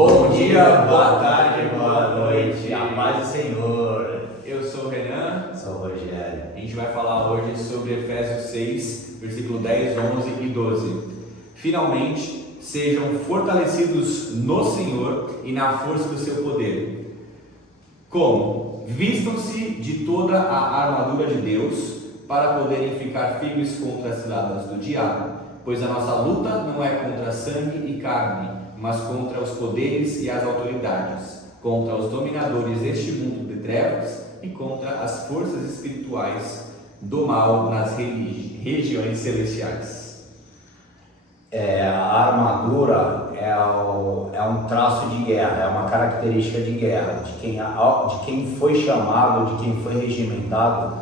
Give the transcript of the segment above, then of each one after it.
Bom dia, boa tarde, boa noite, a paz do Senhor. Eu sou o Renan. Sou o Rogério. A gente vai falar hoje sobre Efésios 6, versículo 10, 11 e 12. Finalmente, sejam fortalecidos no Senhor e na força do seu poder. Como? Vistam-se de toda a armadura de Deus para poderem ficar firmes contra as ciladas do diabo, pois a nossa luta não é contra sangue e carne, mas contra os poderes e as autoridades, contra os dominadores deste mundo de trevas e contra as forças espirituais do mal nas regiões celestiais. A armadura é um traço de guerra, é uma característica de guerra, de quem foi chamado, de quem foi regimentado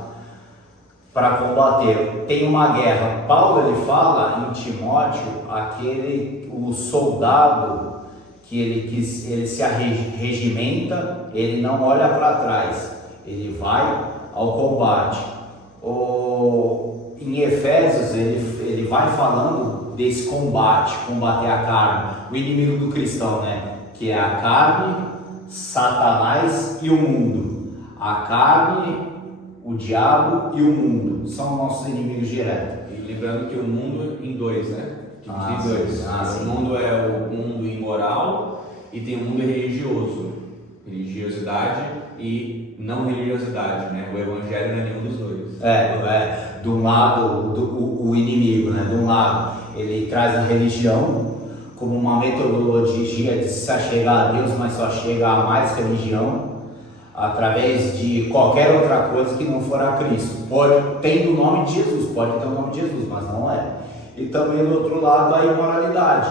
para combater. Tem uma guerra. Paulo ele fala em Timóteo, o soldado que ele se regimenta, ele não olha para trás, ele vai ao combate. Em Efésios ele vai falando desse combater a carne, o inimigo do cristão, né? Que é a carne, Satanás e o mundo. A carne, o diabo e o mundo são nossos inimigos diretos. E lembrando que o mundo em dois, né? Tem dois. Sim. O mundo é o mundo imoral e tem o mundo religioso. Religiosidade e não religiosidade, né? O evangelho não é nenhum dos dois. De um lado, o inimigo, né? De um lado, ele traz a religião como uma metodologia de se achegar a Deus, mas só chega a mais religião através de qualquer outra coisa que não for a Cristo. Tem o nome de Jesus, pode ter o nome de Jesus, mas não é. E também do outro lado a imoralidade,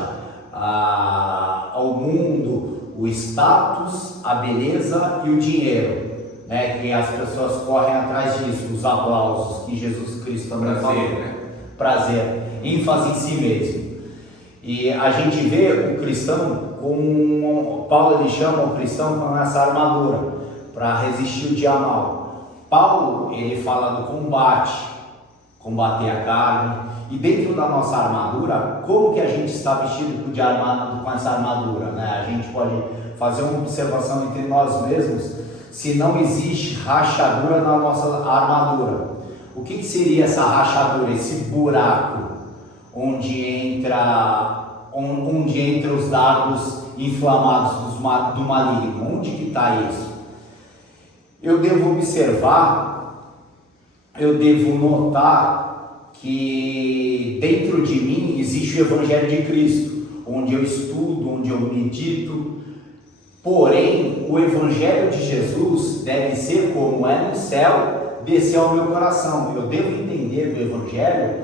o mundo, o status, a beleza e o dinheiro, né? Que as pessoas correm atrás disso, os aplausos que Jesus Cristo também falou, né? Prazer, ênfase em si mesmo. E a gente vê o cristão Paulo ele chama o cristão com essa armadura para resistir o dia mal. Paulo ele fala do combater a carne. E dentro da nossa armadura, como que a gente está vestido com essa armadura, né? A gente pode fazer uma observação entre nós mesmos, se não existe rachadura na nossa armadura. O que seria essa rachadura, esse buraco onde entra os dardos inflamados do maligno? Onde que está isso? Eu devo observar, eu devo notar que dentro de mim existe o Evangelho de Cristo, onde eu estudo, onde eu medito. Porém, o Evangelho de Jesus deve ser como é no céu, descer ao meu coração. Eu devo entender do Evangelho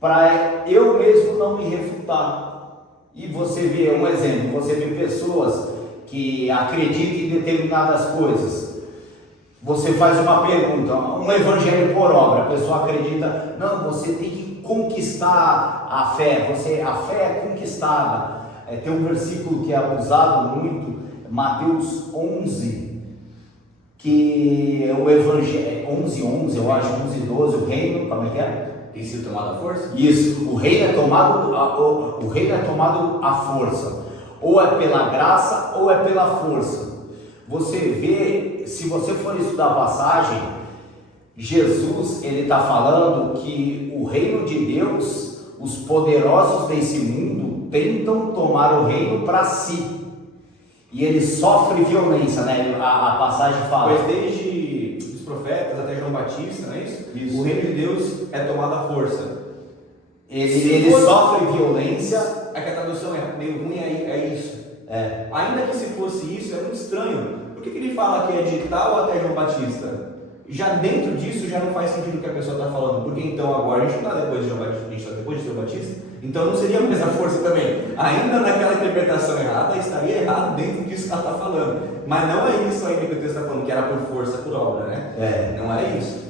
para eu mesmo não me refutar. E você vê um exemplo, você vê pessoas que acreditam em determinadas coisas. Você faz uma pergunta, um evangelho por obra, a pessoa acredita, não, você tem que conquistar a fé, a fé é conquistada. Tem um versículo que é usado muito, Mateus 11, que é o evangelho, 11, eu acho, 11:12, o reino, como é que é? Tem sido tomado à força? Isso, o reino é tomado à força, ou é pela graça ou é pela força. Você vê, se você for estudar a passagem, Jesus ele está falando que o reino de Deus, os poderosos desse mundo tentam tomar o reino para si, e ele sofre violência, né? A passagem fala. Pois desde os profetas até João Batista, não é isso? Isso. O reino de Deus é tomado à força. Ele sofre violência. É que a tradução é meio ruim, é isso. Ainda que se fosse isso, é muito estranho. Por que ele fala que é de tal até João Batista? Já dentro disso já não faz sentido o que a pessoa está falando. Porque então agora a gente não está depois de João Batista, a gente está depois de João Batista. Então não seria mais a força também. Ainda naquela interpretação errada, estaria errado dentro disso que ela está falando. Mas não é isso ainda que o texto está falando, que era por força, por obra, né? Não é isso.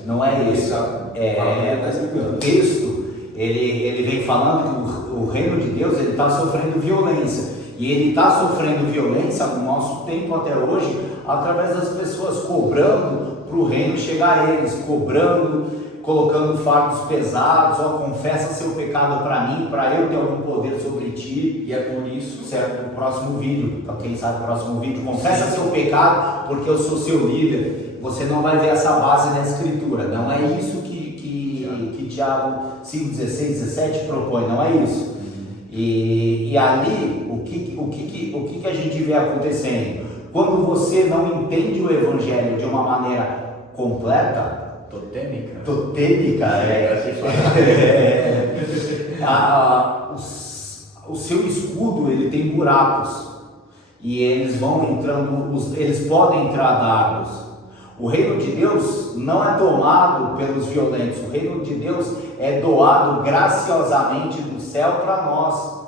O texto, ele vem falando que o reino de Deus ele está sofrendo violência. E ele está sofrendo violência no nosso tempo até hoje, através das pessoas cobrando para o reino chegar a eles, cobrando, colocando fardos pesados, ó, confessa seu pecado para mim, para eu ter algum poder sobre ti. E é por isso, certo? No próximo vídeo, para quem sabe, no próximo vídeo, confessa seu pecado, porque eu sou seu líder. Você não vai ver essa base na escritura, não é isso que Tiago 5, 16, 17 propõe, não é isso. E ali, o que a gente vê acontecendo? Quando você não entende o evangelho de uma maneira completa, totêmica, o seu escudo ele tem buracos e eles vão entrando, eles podem entrar dardos. O reino de Deus não é tomado pelos violentos, o reino de Deus é doado graciosamente do céu para nós.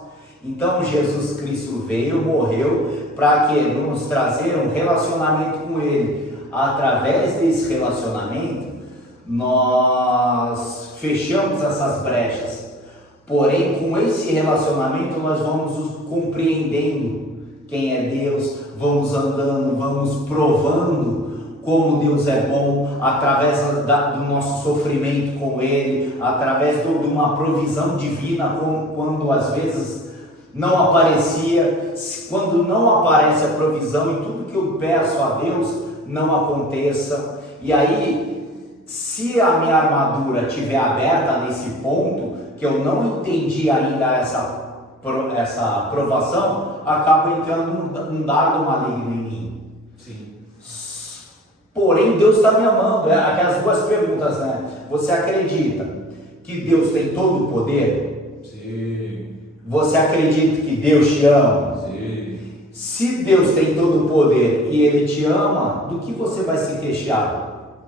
Então Jesus Cristo veio, morreu para que nos trazer um relacionamento com Ele. Através desse relacionamento nós fechamos essas brechas, porém com esse relacionamento nós vamos compreendendo quem é Deus, vamos andando, vamos provando como Deus é bom, através do nosso sofrimento com Ele, através de uma provisão divina, quando às vezes não aparecia, quando não aparece a provisão e tudo que eu peço a Deus não aconteça. E aí, se a minha armadura estiver aberta nesse ponto, que eu não entendi ainda essa provação, acaba entrando um dardo maligno em mim. Sim. Porém, Deus está me amando. Aquelas duas perguntas, né? Você acredita que Deus tem todo o poder? Sim. Você acredita que Deus te ama? Sim. Se Deus tem todo o poder e Ele te ama, do que você vai se queixar?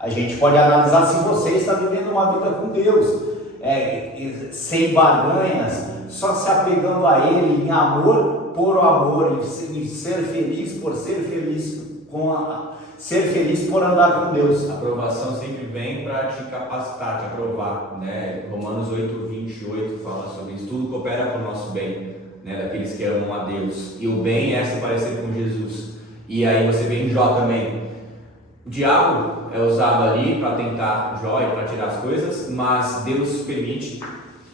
A gente pode analisar se você está vivendo uma vida com Deus, sem barganhas, só se apegando a Ele em amor por amor, em ser feliz por ser feliz, ser feliz por andar com Deus. A aprovação sempre vem para te capacitar, te aprovar, né? Romanos 8, 28 fala sobre isso. Tudo coopera para o nosso bem, né? Daqueles que amam a Deus. E o bem é se parecer com Jesus. E aí você vê em Jó também. O diabo é usado ali para tentar Jó e para tirar as coisas, mas Deus permite.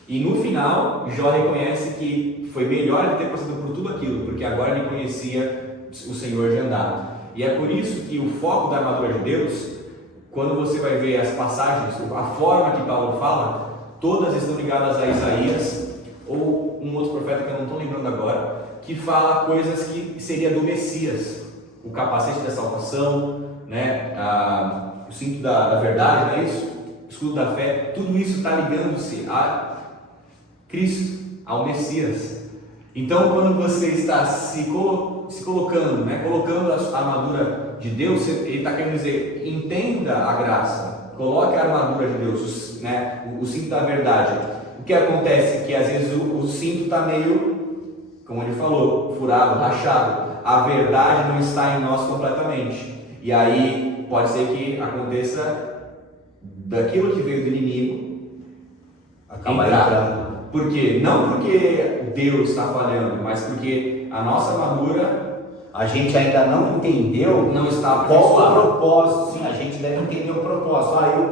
E no final, Jó reconhece que foi melhor ele ter passado por tudo aquilo, porque agora ele conhecia o Senhor de andar. E é por isso que o foco da armadura de Deus, quando você vai ver as passagens, a forma que Paulo fala, todas estão ligadas a Isaías, ou um outro profeta que eu não estou lembrando agora, que fala coisas que seria do Messias. O capacete da salvação, né? O cinto da verdade, não é isso? O escudo da fé, tudo isso está ligando-se a Cristo, ao Messias. Então, quando você está se colocando, né? Colocando a armadura de Deus, ele está querendo dizer, entenda a graça, coloque a armadura de Deus, né? O cinto da verdade. O que acontece é que às vezes o cinto está meio, como ele falou, furado, rachado. A verdade não está em nós completamente. E aí pode ser que aconteça daquilo que veio do inimigo acabar entrando. Por quê? Não porque Deus está falhando, mas porque a nossa armadura, a gente ainda não entendeu, não está qual o propósito. Sim, a gente deve entender o propósito. Eu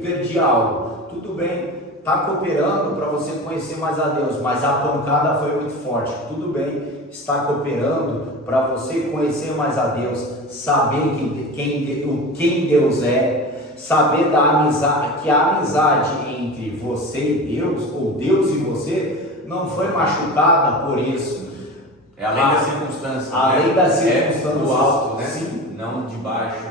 perdi algo. Tudo bem, está cooperando para você conhecer mais a Deus, mas a pancada foi muito forte. Tudo bem, está cooperando para você conhecer mais a Deus, saber quem Deus é, saber da amizade, que a amizade entre você e Deus, ou Deus e você, não foi machucada por isso. É além das circunstâncias. Além das circunstâncias. Do alto, né? Sim. Não de baixo.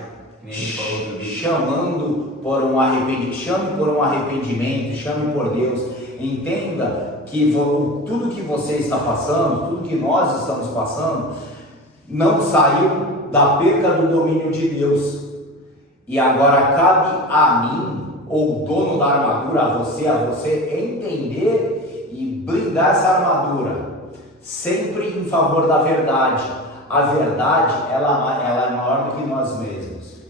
Nem Chamando por um arrependimento, chame por um arrependimento, chame por Deus. Entenda que tudo que você está passando, tudo que nós estamos passando, não saiu da perca do domínio de Deus. E agora cabe a mim, ou o dono da armadura, a você entender e blindar essa armadura, sempre em favor da verdade. A verdade, ela é maior do que nós mesmos.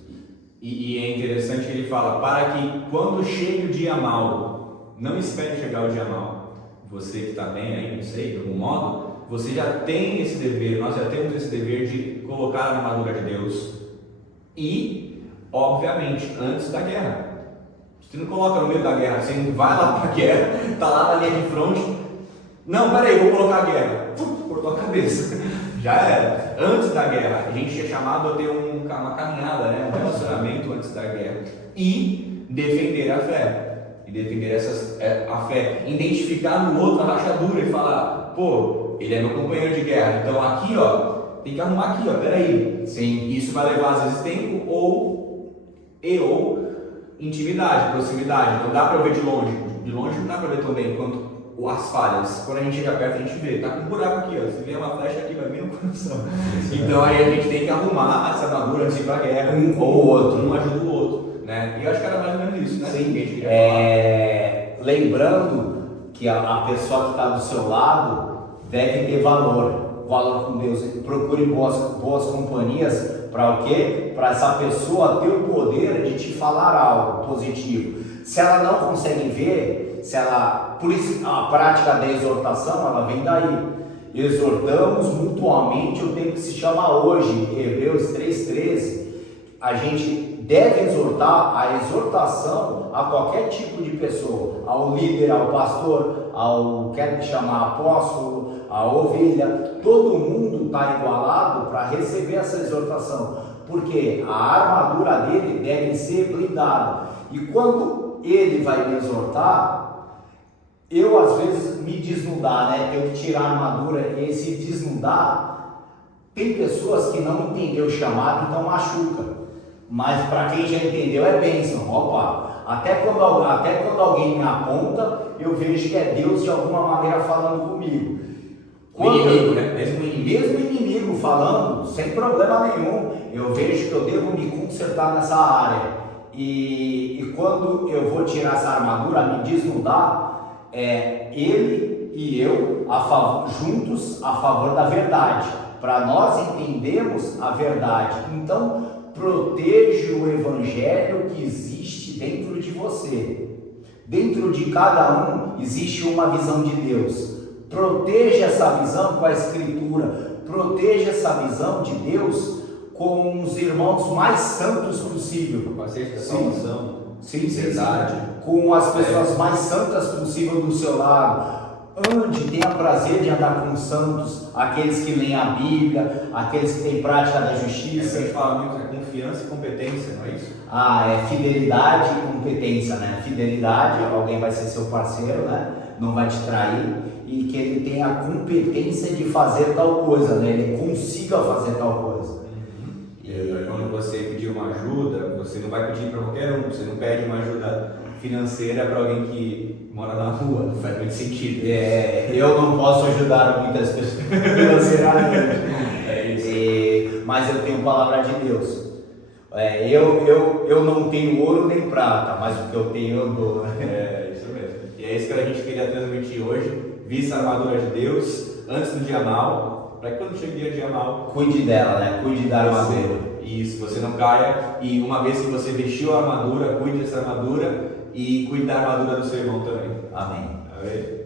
E é interessante que ele fala, para que quando chegue o dia mau, não espere chegar o dia mau. Você que está bem aí, não sei, de algum modo, você já tem esse dever, nós já temos esse dever de colocar a armadura de Deus e Obviamente, antes da guerra. Você não coloca no meio da guerra, você não vai lá para a guerra, está lá na linha de fronte. Não, peraí, vou colocar a guerra. Cortou a cabeça. Já era. Antes da guerra, a gente é chamado a ter uma caminhada, né? Um relacionamento antes da guerra. E defender a fé. E defender a fé. Identificar no outro a rachadura e falar, pô, ele é meu companheiro de guerra. Então aqui, ó, tem que arrumar aqui, ó, peraí. Sim, isso vai levar às vezes tempo ou intimidade, proximidade. Então dá pra ver de longe. De longe não dá pra ver também quanto as falhas. Quando a gente chega perto, a gente vê, tá com um buraco aqui, ó. Se vier uma flecha aqui, vai vir no coração. Então aí a gente tem que arrumar essa armadura antes de ir pra guerra, um com o outro, um ajuda o outro, né? E eu acho que era mais ou menos isso, né? Sim. Lembrando que a pessoa que está do seu lado deve ter valor com Deus. Procure boas companhias para o quê? Para essa pessoa ter o poder de te falar algo positivo. Se ela não consegue ver, por isso a prática da exortação, ela vem daí. Exortamos mutuamente o tempo que se chama hoje, Hebreus 3,13. A gente deve exortar a exortação a qualquer tipo de pessoa, ao líder, ao pastor, quer chamar apóstolo, a ovelha. Todo mundo está igualado para receber essa exortação, porque a armadura dele deve ser blindada. E quando ele vai me exortar, eu às vezes me desnudar, né? Tenho que tirar a armadura, e se desnudar, tem pessoas que não entenderam o chamado, então machuca. Mas para quem já entendeu é bênção. Opa, até quando alguém me aponta, eu vejo que é Deus de alguma maneira falando comigo. O inimigo, né? Mesmo inimigo falando, sem problema nenhum, eu vejo que eu devo me consertar nessa área. E quando eu vou tirar essa armadura, me desnudar, ele e eu juntos a favor da verdade, para nós entendermos a verdade. Então, proteja o evangelho que existe dentro de você. Dentro de cada um existe uma visão de Deus. Proteja essa visão com a Escritura. Proteja essa visão de Deus com os irmãos mais santos possível. Com a salvação. Sim, verdade. Com as pessoas mais santas possível do seu lado. Ande, tenha prazer de andar com os santos, aqueles que leem a Bíblia, aqueles que têm prática da justiça. A gente fala muito de confiança e competência, não é isso? Fidelidade e competência, né? Fidelidade, alguém vai ser seu parceiro, né? Não vai te trair, e que ele tenha a competência de fazer tal coisa, né? Ele consiga fazer tal coisa. E quando você pedir uma ajuda, você não vai pedir para qualquer um, você não pede uma ajuda financeira para alguém que mora na rua, não faz muito sentido. Eu não posso ajudar muitas pessoas financeiramente. Mas eu tenho palavra de Deus. Eu não tenho ouro nem prata, mas o que eu tenho eu dou. Isso mesmo. E é isso que a gente queria transmitir hoje. Vista a armadura de Deus antes do dia mal, para que quando chegue o dia mal, cuide dela, né? Cuide da armadura. Isso, você não caia. E uma vez que você vestiu a armadura, cuide dessa armadura e cuide da armadura do seu irmão também. Amém. Amém.